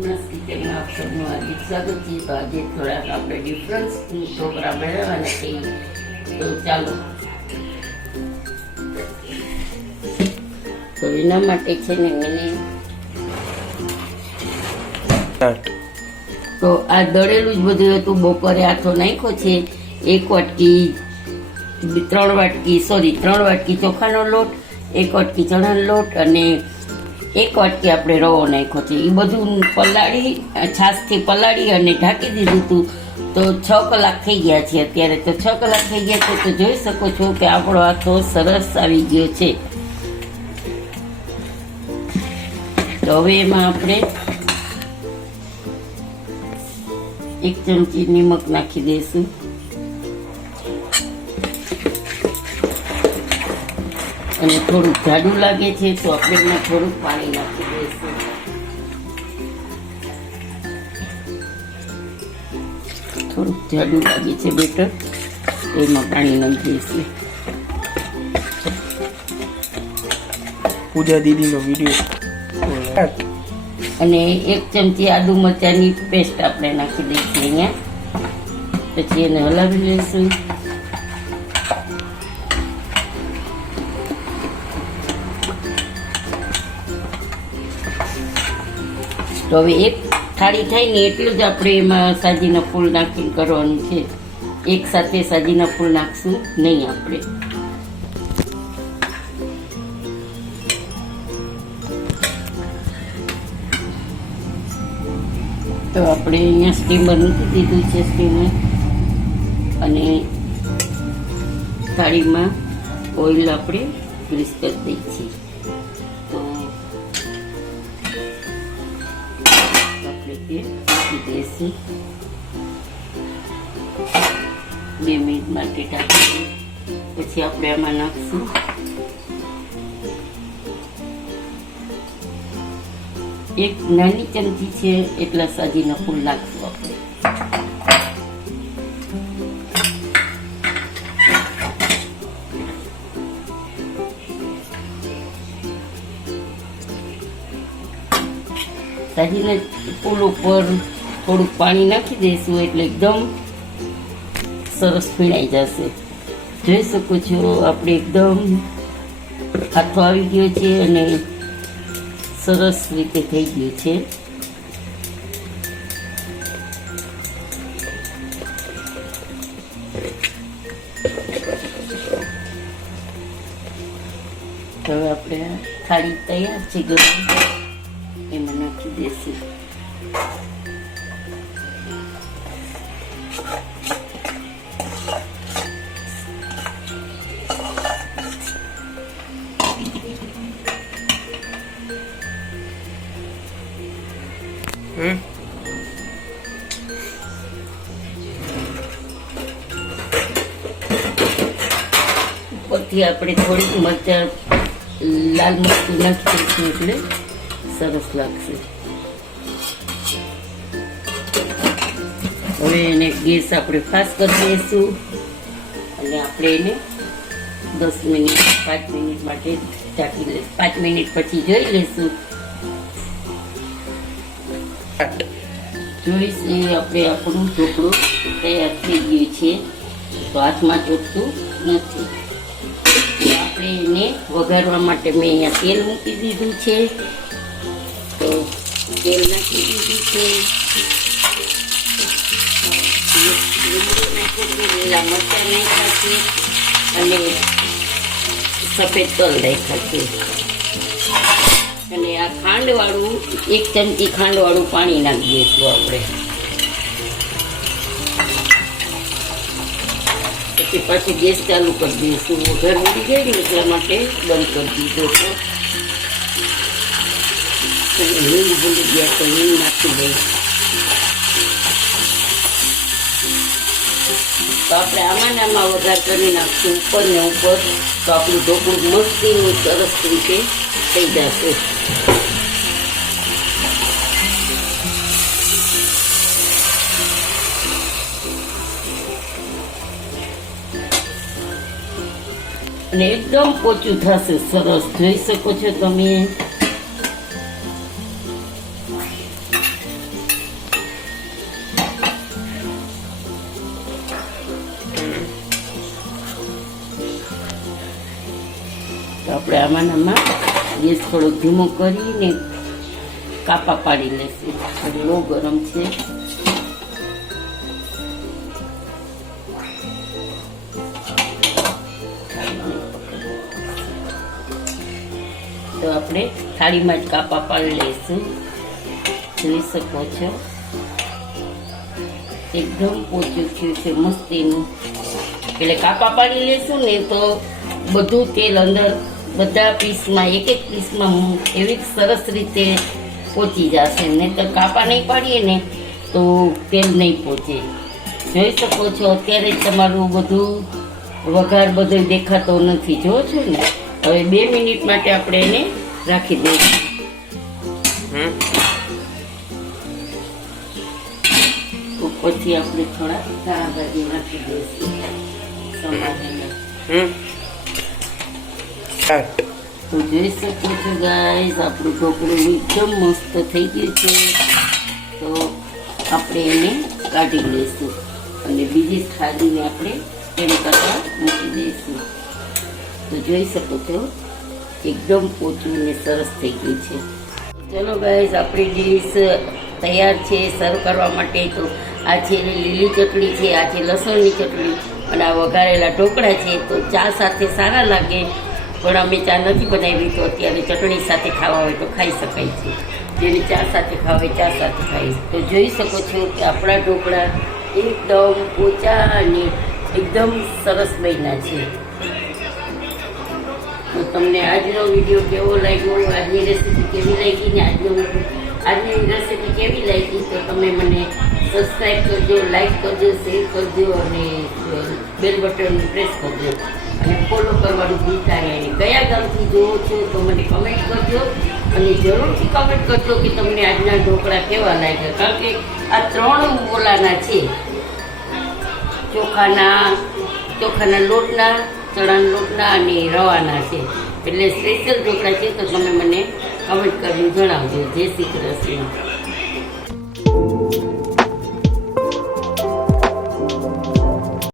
પૂર્ણસ કિચનમાં આપ સૌનું હાર્દિક સ્વાગત છે. તો આજે થોડાક આપણે ડિફરન્સ ઢોકળા બનાવવાના છીએ. તો ચાલો. તો એના માટે છે ને મને તો આ દળેલું જ બધું હતું. બપોરે આથો નાખ્યો છે. 1 વાટકી 3 વાટકી ચોખાનો લોટ, 1 વાટકી ચણાનો લોટ અને 1 વાટકી આપણે રવો નાખ્યો છે. એ બધું પલાળી છાશથી પલાળી અને ઢાંકી દીધું હતું. તો 6 કલાક થઈ ગયા છે અત્યારે. તો 6 કલાક થઈ ગયા છે તો જોઈ શકો છો કે આપણો આથો સરસ આવી ગયો છે. તો હવે એમાં આપણે 1 ચમચી નિમક નાખી દઈશું. અને થોડુંક જાડું લાગે છે તો આપણે એમાં થોડુંક પાણી નાખી દઈશું. થોડુંક જાડું લાગે છે બેટર, એમાં પાણી નાખી દઈશું. પૂજા દીદીનો વિડીયો. અને 1 ચમચી આદુ મરચાંની પેસ્ટ આપણે નાખી દઈશું અહીંયા. પછી એને હલાવી લઈશું. તો હવે 1 થાળી થાય ને એટલું જ આપણે એમાં સાજીના ફૂલ નાખીને કરવાનું છે. એક સાથે સાજીના ફૂલ નાખશું નહીં આપણે. તો આપણે અહીંયા સ્ટીમર મૂકી દીધું છે. સ્ટીમર અને થાળીમાં ઓઇલ આપણે ગ્રીસ કરી દઈએ છીએ. તો આપણે તે મૂકી દઈશું. 2 મિનિટ માટે ઢાંકી પછી આપણે આમાં નાખશું એક નાની ચમચી છે એટલા સાજીના ફૂલ નાખશું આપણે. સાજીના ફૂલ ઉપર થોડુંક પાણી નાખી દઈશું એટલે એકદમ સરસ ફીણાઈ જશે. જોઈ શકો છો આપણે એકદમ આથો આવી ગયો છે અને સરસ રીતે થઈ ગયું છે. હવે આપણે થાળી તૈયાર છે ગરમ, એમાં નાખી દઈશું. ઉપરથી આપણે થોડીક મરચાં લાલ મરચું નાખી દઈશું એટલે સરસ લાગશે. હવે એને ગેસ આપણે ફાસ્ટ કરી દઈશું અને આપણે એને 10 મિનિટ 5 મિનિટ માટે ઢાંકી લઈશું. 5 મિનિટ પછી જોઈ લઈશું. જોઈશે આપણે આપણું ઢોકળું તૈયાર થઈ ગયું છે. તો હાથમાં ચોટતું નથી. આપણે એને વઘારવા માટે મેં અહીંયા તેલ મૂકી દીધું છે. તો તેલ નાખી દીધું છે. લીલા મરચાં નાખ્યા છે અને સફેદ તલ નાખ્યા છે. અને આ ખાંડવાળું 1 ચમચી ખાંડવાળું પાણી નાખી દઈશું આપણે. પછી પાછી ગેસ ચાલુ કરી દઈશું. વઘાર ઉડી જાય ને એટલા માટે બંધ કરી દીધો છે. હિંગ ભૂલી ગયા તો હિંગ નાખી દઈશ. તો આપણે આમાં ને આમાં વઘાર કરી નાખશું ઉપર ને ઉપર. તો આપણું ઢોકળું મસ્તીનું સરસ રીતે થઈ જશે. અને એકદમ પોચું થશે. સરસ જોઈ શકો છો તમે. આપણે આમાં ગેસ થોડોક ધીમો કરીને કાપા પાડી લઈશું. બહુ ગરમ છે. તો આપણે થાળીમાં જ કાપા પાડી લઈશું. જોઈ શકો છો એકદમ પોચું થયું છે મસ્તીનું. એટલે કાપા પાડી લેશું ને તો બધું તેલ અંદર બધા પીસમાં એક પીસમાં એવી સરસ રીતે પહોંચી જશે. નહીં તો કાપા નહીં પાડીએ ને તો તેલ નહીં પહોંચે. જોઈ શકો છો અત્યારે તમારું બધું વઘાર બધો દેખાતો નથી. જો છો ને હવે 2 મિનિટ માટે આપણે એને રાખી દઈશું. પછી આપણે થોડા ધાણા ભાજી નાખી દઈશું. તો જોઈ શકો છો ગાઈસ આપણું ઢોકળું એકદમ મસ્ત થઈ ગયું છે. તો આપણે એને કાઢી લઈશું અને બીજી થાળીને આપણે તેમ કરવા મૂકી દઈશું. તો જોઈ શકો છો એકદમ પોચું ને સરસ થઈ ગયું છે. ચલો ગાઈસ આપણી ડીશ તૈયાર છે સર્વ કરવા માટે. તો આ છે લીલી ચટણી છે, આ છે લસણની ચટણી અને આ વઘારેલા ઢોકળા છે. તો ચા સાથે સારા લાગે પણ અમે ચા નથી બનાવી તો અત્યારે ચટણી સાથે ખાવા હોય તો ખાઈ શકાય છે. જેને ચા સાથે ખાવા હોય ચા સાથે ખાઈશ. તો જોઈ શકો છો કે આપણા ઢોકળા એકદમ પોચા અને એકદમ સરસ બન્યા છે. તો તમને આજનો વિડીયો કેવો લાગ્યો, આજની રેસીપી કેવી લાગી ને આજની રેસીપી કેવી લાગી તો તમે મને સબસ્ક્રાઈબ કરજો, લાઈક કરજો, શેર કરજો અને બેલ બટન પ્રેસ કરજો અને ફોલો કરવાનું ભૂલતા નહીં. કયા ગામથી જોવો છો તો મને કમેન્ટ કરજો અને જરૂરથી કમેન્ટ કરજો કે તમને આજના ઢોકળા કેવા લાગ્યા. કારણ કે આ 3 મોલાના છે, ચોખાના લોટના, ચણાના લોટના અને રવાના છે. એટલે સ્પેશિયલ ઢોકળા છે. તો તમે મને કમેન્ટ કરીને જણાવજો. જય શ્રી કૃષ્ણ.